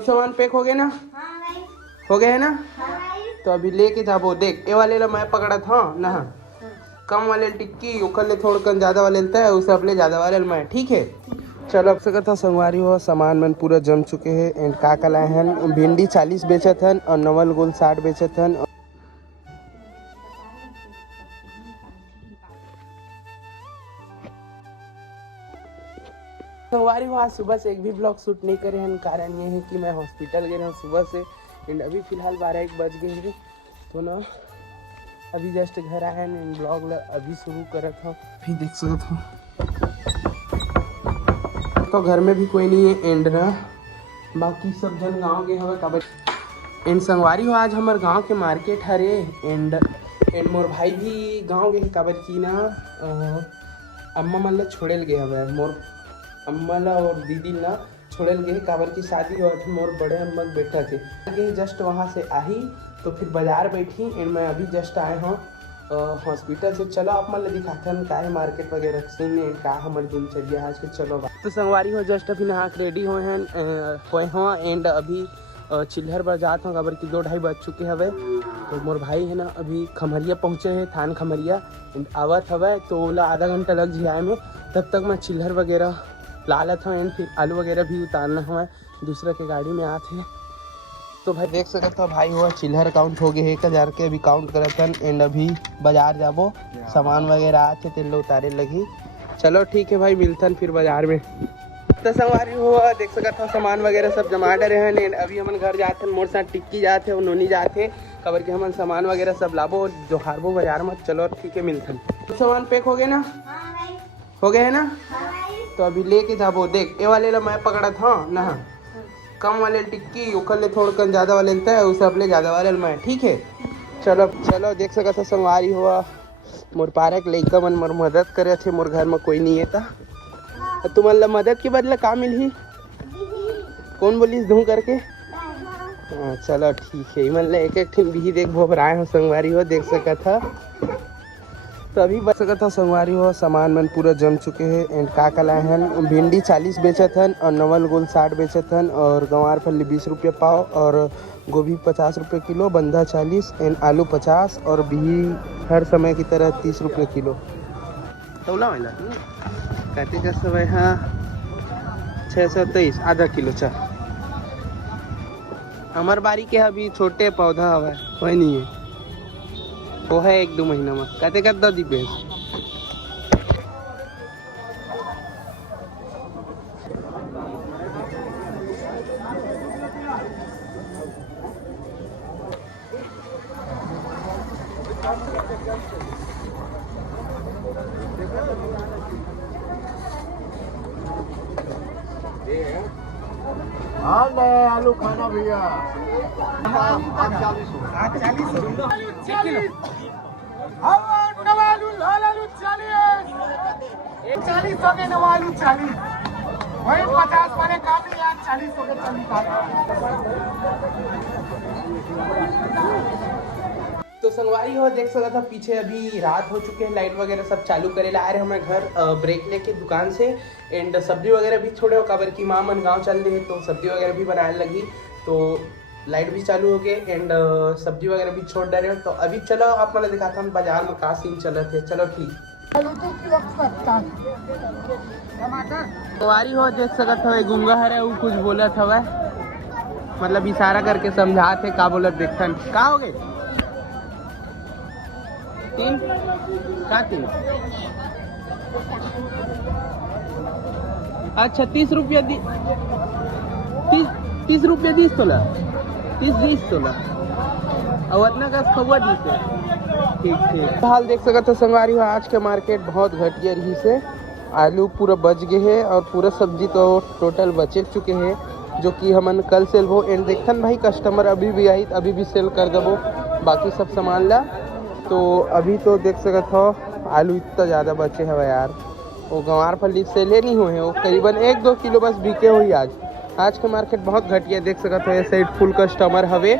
सामान पैक हो गए ना? हाँ भाई। हो गए है ना? हाँ भाई। तो अभी लेके जाबो। देख ये वाले ला मैं पकड़ा था ना, कम वाले टिक्की उखल ले थोड़ कन ज्यादा वाले लेता है उसे अपने ज्यादा वाले मैं, ठीक है। चलो अब से था संगवारी हो सामान मन पूरा जम चुके हैं। एंड का लाए हैं भिंडी 40 बेचत हन और नवल गोल 60 बेचत हन। संगवारी हो आज सुबह से एक भी ब्लॉग शूट नहीं करे हैं। कारण ये है कि मैं हॉस्पिटल गए हूँ सुबह से। एंड अभी फिलहाल 12-1 बज गए हैं तो ना अभी जस्ट घर आए हैं। ब्लॉग अभी शुरू करा था, अभी देख सकते हो तो घर में भी कोई नहीं है। एंड ना बाकी सब जन गाँव के हवे काबर। एंड संगवारी हो आज हमारे गांव के मार्केट हरे। एंड मोर भाई भी गांव गए काबर की ना अम्मा मन ला छोड़े गए हवे। मोर अम्मा ला और दीदी ला छोड़े गए काबर की शादी हुआ थी। मोर बड़े अम्मा बेटा थे जस्ट वहाँ से आई तो फिर बाजार बैठी। एंड मैं अभी जस्ट आए हूँ हॉस्पिटल से। चलो आप मन दिखाते हैं का है मार्केट वगैरह सीन एंड का हमारे दिनचर्या आज के। चलो तो संगवारी हो जस्ट अभी नहा के रेडी हुए हैं एंड अभी चिल्हर पर जाता हूँ काबर की 2-2:30 बज चुके हवे। तो मोर भाई है ना अभी खमरिया पहुँचे हैं, थान खमरिया आवत हवे तो ओला आधा घंटा लग जाए में। तब तक मैं चिल्हर वगैरह ला लेता हूँ एंड फिर आलू वगैरह भी उतारना हुआ दूसरा के गाड़ी में आते हैं। तो भाई देख सकते हो भाई हुआ चिल्हर काउंट हो गए 1000 के अभी काउंट करत हन। एंड अभी बाजार जाबो सामान वगैरह आते तेल उतारे लगी। चलो ठीक है भाई मिलतन फिर बाजार में। तो संगवारी हुआ देख सकते हो सामान वगैरह सब जमा डरे हैं। एंड अभी हम घर जाते हैं मोर साथ टिक्की जाते और नोनी जाते खबर के हम सामान वगैरह सब लाबो जो हारबो बाजार में। चलो ठीक है मिलतन। सामान पैक हो गए ना? हाँ भाई। हो गए है ना? हाँ भाई। तो अभी लेके जाबो। देख ये वाले ला मैं पकड़ा था ना, कम वाले टिक्की उखल ले थोड़ कन ज्यादा वाले लेता है उसे अपने ज्यादा वाले मैं, ठीक है। चलो चलो देख सकते हो संगवारी हुआ मोर पारक लइका मन मोर मदद करे थे। मोर घर में कोई नहीं है था तुम ला मदद के बदला का मिलही? कौन बोलिस धू करके? हाँ चलो ठीक है। मन ला एक ठिन भी देख भोबराए हो संगवारी हो देख सकता था। तो अभी बच सकता था संगवारी हो सामान मन पूरा जम चुके हैं। एंड का लाए हैं भिंडी 40 बेचत हन और नवल गोल 60 बेचत हन और गंवार फली 20 रुपये पाव और गोभी 50 रुपये किलो, बंधा 40 एंड आलू 50 और भी हर समय की तरह 30 रुपये किलो। तौला वाला कहते का समय हाँ 623 आधा किलो चा। हमार बारी के अभी छोटे पौधा हवा कोई नहीं है वो है 1-2 महीना में कहते कर दी बेस। हाँ ले आलू खाना भैया। 40 नवालू लाल आलू 40 हो गए नवालू 40 वही 50 वाले काम नहीं यार 40 हो गए 40। तो संगवारी हो देख सकता था पीछे अभी रात हो चुके हैं लाइट वगैरह सब चालू करे ला रहे हमें घर ब्रेक लेके दुकान से। एंड सब्जी वगैरह भी छोड़े हो काबर की माँ मन गाँव चल रही है तो सब्जी वगैरह भी बनाने लगी तो लाइट भी चालू हो गए। एंड सब्जी वगैरह भी छोड़ डरे हो। तो अभी चलो आप मैंने दिखाता हूँ बाजार में का सीन चल रहे थे। चलो ठीक संगवारी हो देख सकता हो गुंगा है वो कुछ बोला था वह मतलब इशारा करके समझा थे का बोला देखता का हो गए 3 अच्छा 30 रुपया 30 रुपया 20 तोला 30-20 तोला और इतना का खबर दी से ठीक। हाल देख सकते हो संगवारी हो आज के मार्केट बहुत घटिया रही से। आलू पूरा बच गए हैं और पूरा सब्जी तो टोटल बचे चुके हैं जो कि हमन कल सेल हो। एंड देखन भाई कस्टमर अभी भी आई अभी भी सेल कर देबो बाकी सब सामान ला। तो अभी तो देख सकते हो आलू इतना ज़्यादा बचे है यार वो गंवार फली सेले नहीं हुए हैं वो करीबन 1-2 किलो बस बिके हुई आज के मार्केट बहुत घटिया देख सकते हो। ये साइड फुल कस्टमर हवे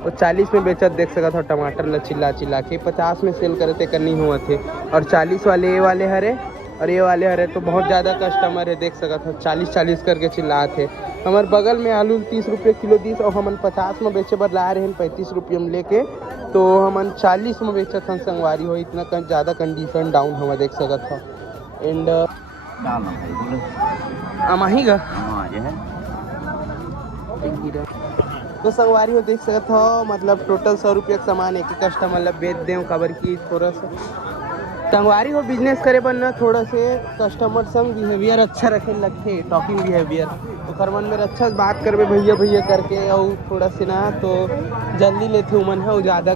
वो 40 में बेचत देख सकते हो टमाटर ला चिल्ला के 50 में सेल करते करनी हुआ थे और 40 वाले ये वाले हरे और ये वाले हरे तो बहुत ज़्यादा कस्टमर है देख सकते हो 40 करके चिल्लाते हमारे बगल में आलू 30 रुपये किलो दिस और हमन 50 में बेचे बर ला रहे हैं 35 रुपये में लेके, तो हमन 40 में बेचत हन संगवारी हो। इतना ज़्यादा कंडीशन डाउन हम देख सकत हो। एंड अमाही गा तो संगवारी हो देख सकत हो, मतलब टोटल 100 रुपये का सामान एक ही कस्टमर ला बेच दें काबर की थोड़ा सा संगवारी हो बिजनेस करे बर ना थोड़ा से कस्टमर संग बिहेवियर अच्छा रखे लगते, टॉकिंग बिहेवियर तो कर मन में अच्छा बात करबे भैया भैया करके और थोड़ा से ना तो जल्दी लेते उमन है ज़्यादा